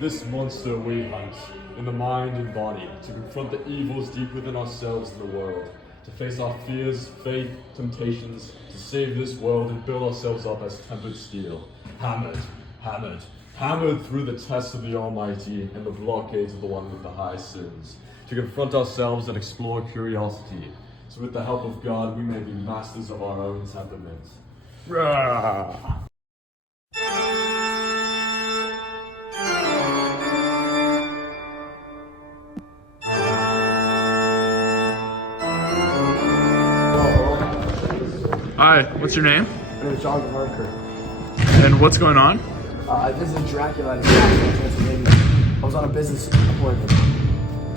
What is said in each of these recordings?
This monster we hunt, in the mind and body, to confront the evils deep within ourselves and the world, to face our fears, fate, temptations, to save this world and build ourselves up as tempered steel, hammered through the tests of the Almighty and the blockades of the one with the high sins, to confront ourselves and explore curiosity, so with the help of God we may be masters of our own temperament. Rah! Hi, what's your name? My name is Jonathan Harker. And what's going on? I visited Dracula ISU English. I was on a business appointment.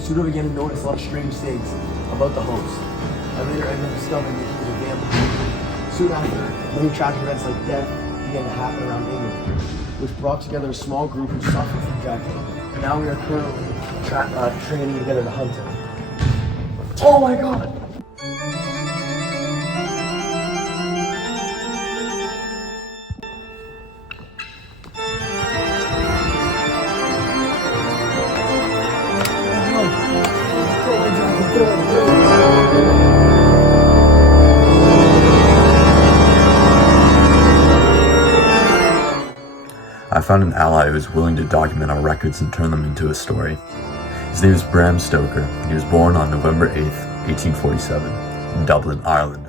Soon I began to notice a lot of strange things about the host. I later ended up discovering that he was a vampire. Soon after, many tragic events like death began to happen around England, which brought together a small group who suffered from Dracula. And now we are currently training together to hunt him. Oh my god! I found an ally who was willing to document our records and turn them into a story. His name is Bram Stoker. He was born on November 8th, 1847, in Dublin, Ireland.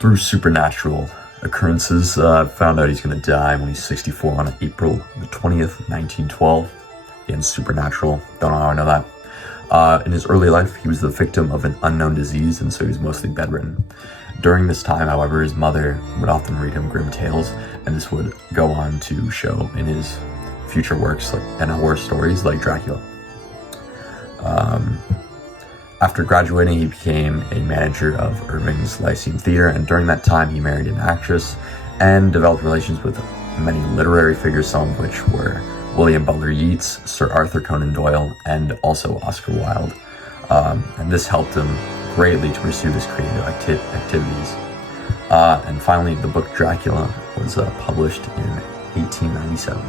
Through supernatural occurrences, I found out he's going to die when he's 64 on April the 20th, 1912. Again, supernatural. Don't know how I know that. In his early life, he was the victim of an unknown disease, and so he was mostly bedridden. During this time, however, his mother would often read him grim tales, and this would go on to show in his future works and horror stories like Dracula. After graduating, he became a manager of Irving's Lyceum Theatre, and during that time, he married an actress and developed relations with many literary figures, some of which were William Butler Yeats, Sir Arthur Conan Doyle, and also Oscar Wilde. And this helped him greatly to pursue his creative activities. And finally, the book Dracula was published in 1897.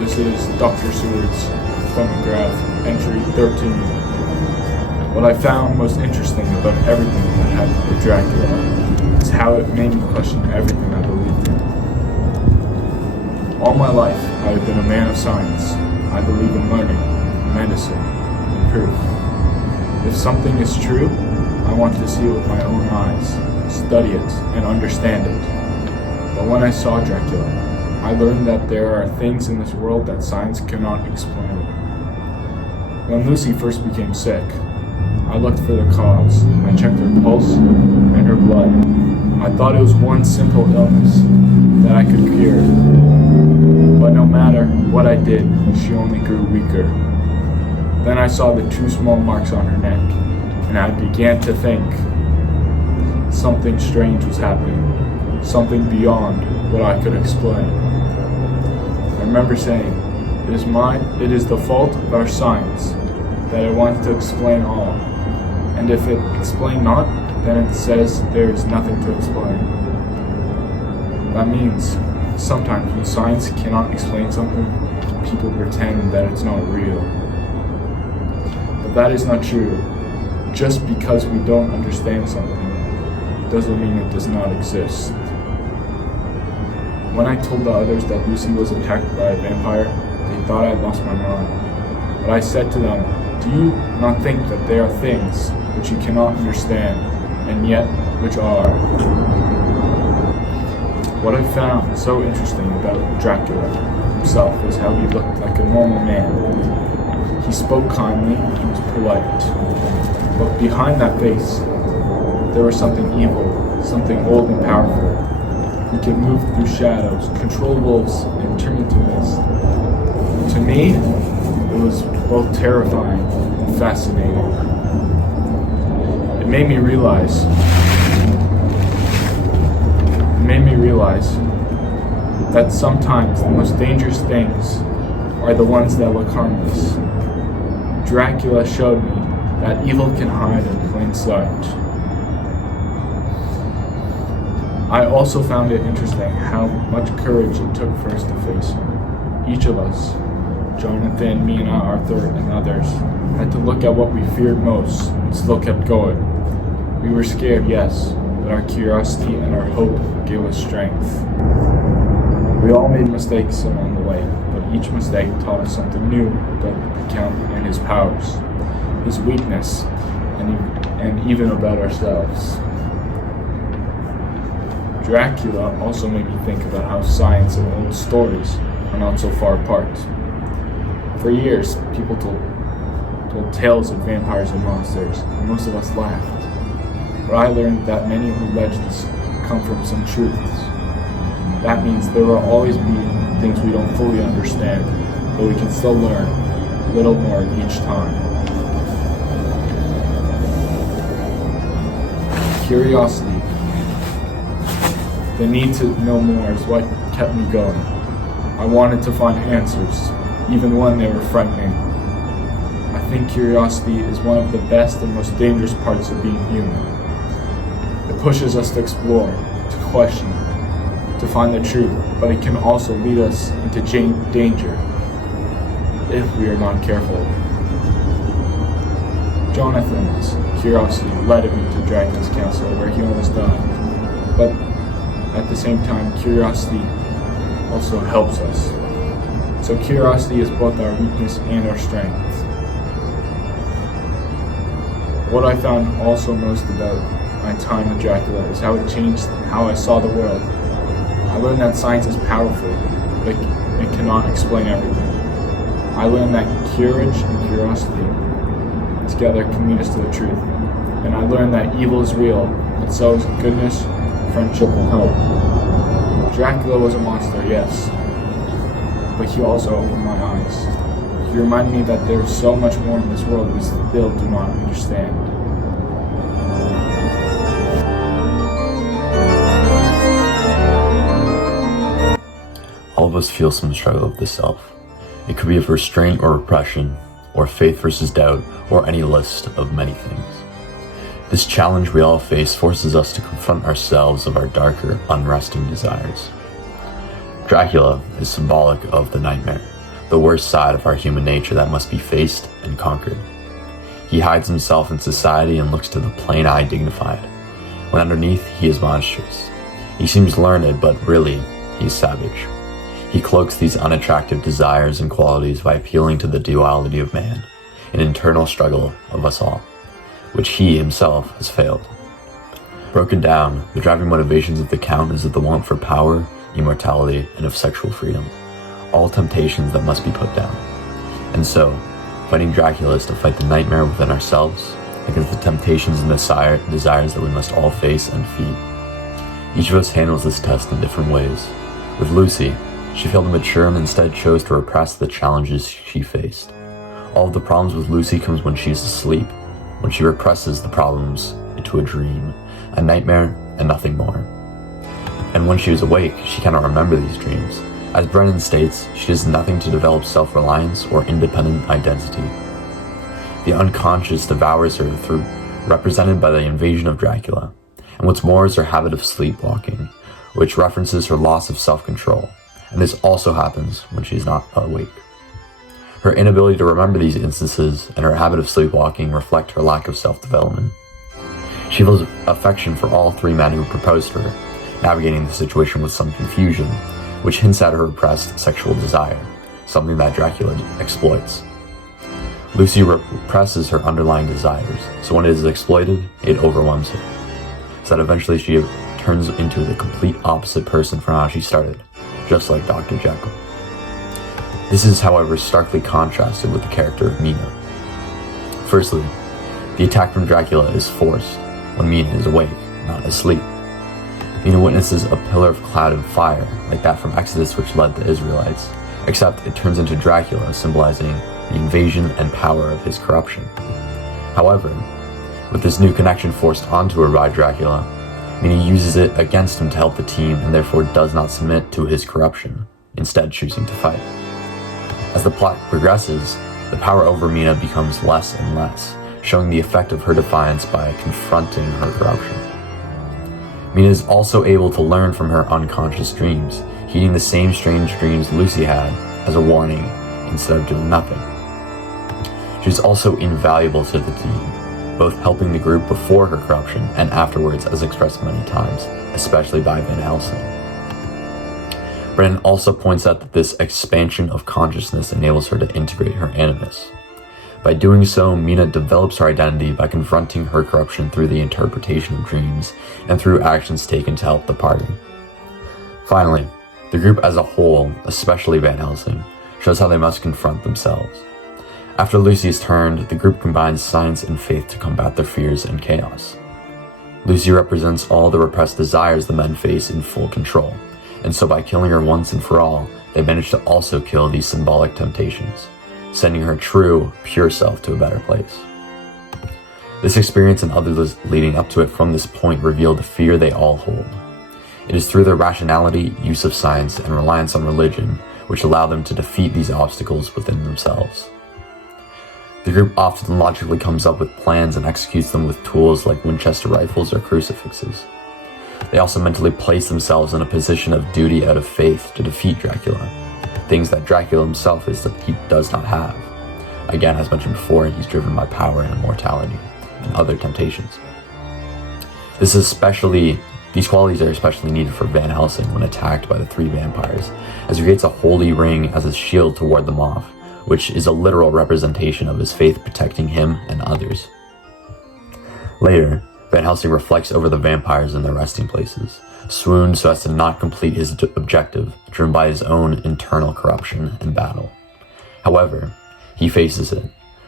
This is Dr. Seward's phonograph, entry 13. What I found most interesting about everything that happened with Dracula is how it made me question everything I believed in. All my life, I have been a man of science. I believe in learning, medicine, and proof. If something is true, I want to see it with my own eyes, study it, and understand it. But when I saw Dracula, I learned that there are things in this world that science cannot explain. When Lucy first became sick, I looked for the cause. I checked her pulse and her blood. I thought it was one simple illness that I could cure. But no matter what I did, she only grew weaker. Then I saw the two small marks on her neck, and I began to think something strange was happening, something beyond what I could explain. I remember saying, it is the fault of our science that it wants to explain all, and if it explain not, then it says there is nothing to explain. That means sometimes when science cannot explain something, people pretend that it's not real. But that is not true. Just because we don't understand something doesn't mean it does not exist. When I told the others that Lucy was attacked by a vampire, they thought I had lost my mind. But I said to them, do you not think that there are things which you cannot understand, and yet which are? What I found so interesting about Dracula himself was how he looked like a normal man. He spoke kindly, he was polite. But behind that face, there was something evil, something old and powerful. He could move through shadows, control wolves, and turn into mist. To me, it was both terrifying and fascinating. It made me realize that sometimes the most dangerous things are the ones that look harmless. Dracula showed me that evil can hide in plain sight. I also found it interesting how much courage it took for us to face him. Each of us, Jonathan, Mina, Arthur, and others, had to look at what we feared most and still kept going. We were scared, yes, but our curiosity and our hope gave us strength. We all made mistakes along the way, but each mistake taught us something new about the Count and his powers, his weakness, and even about ourselves. Dracula also made me think about how science and old stories are not so far apart. For years, people told tales of vampires and monsters, and most of us laughed. But I learned that many old legends come from some truths. That means there will always be things we don't fully understand, but we can still learn a little more each time. Curiosity. The need to know more is what kept me going. I wanted to find answers, even when they were frightening. I think curiosity is one of the best and most dangerous parts of being human. It pushes us to explore, to question, to find the truth, but it can also lead us into danger if we are not careful. Jonathan's curiosity led him into Dracula's castle, where he almost died. But at the same time, curiosity also helps us. So curiosity is both our weakness and our strength. What I found also most about my time with Dracula is how it changed how I saw the world. I learned that science is powerful, but it cannot explain everything. I learned that courage and curiosity together can lead us to the truth. And I learned that evil is real, but so is goodness, friendship, and hope. Dracula was a monster, yes, but he also opened my eyes. He reminded me that there is so much more in this world we still do not understand. All of us feel some struggle of the self. It could be of restraint or repression, or faith versus doubt, or any list of many things. This challenge we all face forces us to confront ourselves of our darker, unresting desires. Dracula is symbolic of the nightmare, the worst side of our human nature that must be faced and conquered. He hides himself in society and looks to the plain eye dignified, when underneath he is monstrous. He seems learned, but really, he is savage. He cloaks these unattractive desires and qualities by appealing to the duality of man, an internal struggle of us all, which he himself has failed. Broken down, the driving motivations of the Count is of the want for power, immortality, and of sexual freedom, all temptations that must be put down. And so, fighting Dracula is to fight the nightmare within ourselves against the temptations and desires that we must all face and feed. Each of us handles this test in different ways. With Lucy, she failed to mature and instead chose to repress the challenges she faced. All of the problems with Lucy comes when she's asleep, when she represses the problems into a dream, a nightmare, and nothing more. And when she is awake, she cannot remember these dreams. As Brennan states, she does nothing to develop self-reliance or independent identity. The unconscious devours her represented by the invasion of Dracula. And what's more is her habit of sleepwalking, which references her loss of self-control. And this also happens when she is not awake. Her inability to remember these instances and her habit of sleepwalking reflect her lack of self-development. She feels affection for all three men who proposed to her, navigating the situation with some confusion, which hints at her repressed sexual desire, something that Dracula exploits. Lucy represses her underlying desires, so when it is exploited, it overwhelms her, so that eventually she turns into the complete opposite person from how she started, just like Dr. Jekyll. This is, however, starkly contrasted with the character of Mina. Firstly, the attack from Dracula is forced when Mina is awake, not asleep. Mina witnesses a pillar of cloud and fire, like that from Exodus which led the Israelites, except it turns into Dracula, symbolizing the invasion and power of his corruption. However, with this new connection forced onto her by Dracula, Mina uses it against him to help the team and therefore does not submit to his corruption, instead choosing to fight. As the plot progresses, the power over Mina becomes less and less, showing the effect of her defiance by confronting her corruption. Mina is also able to learn from her unconscious dreams, heeding the same strange dreams Lucy had as a warning instead of doing nothing. She's also invaluable to the team, both helping the group before her corruption and afterwards, as expressed many times, especially by Van Helsing. Brennan also points out that this expansion of consciousness enables her to integrate her animus. By doing so, Mina develops her identity by confronting her corruption through the interpretation of dreams and through actions taken to help the party. Finally, the group as a whole, especially Van Helsing, shows how they must confront themselves. After Lucy is turned, the group combines science and faith to combat their fears and chaos. Lucy represents all the repressed desires the men face in full control, and so by killing her once and for all, they manage to also kill these symbolic temptations, sending her true, pure self to a better place. This experience and others leading up to it from this point reveal the fear they all hold. It is through their rationality, use of science, and reliance on religion which allow them to defeat these obstacles within themselves. The group often logically comes up with plans and executes them with tools like Winchester rifles or crucifixes. They also mentally place themselves in a position of duty out of faith to defeat Dracula, things that Dracula himself he does not have. Again, as mentioned before, he's driven by power and immortality and other temptations. These qualities are especially needed for Van Helsing when attacked by the three vampires, as he creates a holy ring as a shield to ward them off, which is a literal representation of his faith protecting him and others. Later, Van Helsing reflects over the vampires in their resting places, swooned so as to not complete his objective, driven by his own internal corruption and battle. However, he faces it,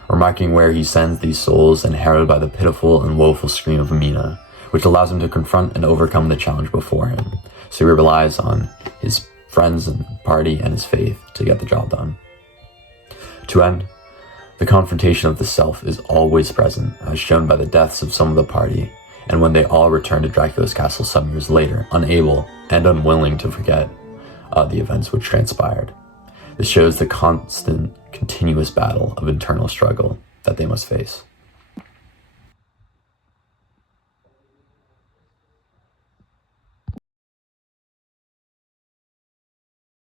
remarking where he sends these souls and heralded by the pitiful and woeful scream of Mina, which allows him to confront and overcome the challenge before him, so he relies on his friends and party and his faith to get the job done. To end, the confrontation of the self is always present, as shown by the deaths of some of the party, and when they all return to Dracula's castle some years later, unable and unwilling to forget the events which transpired. This shows the constant, continuous battle of internal struggle that they must face.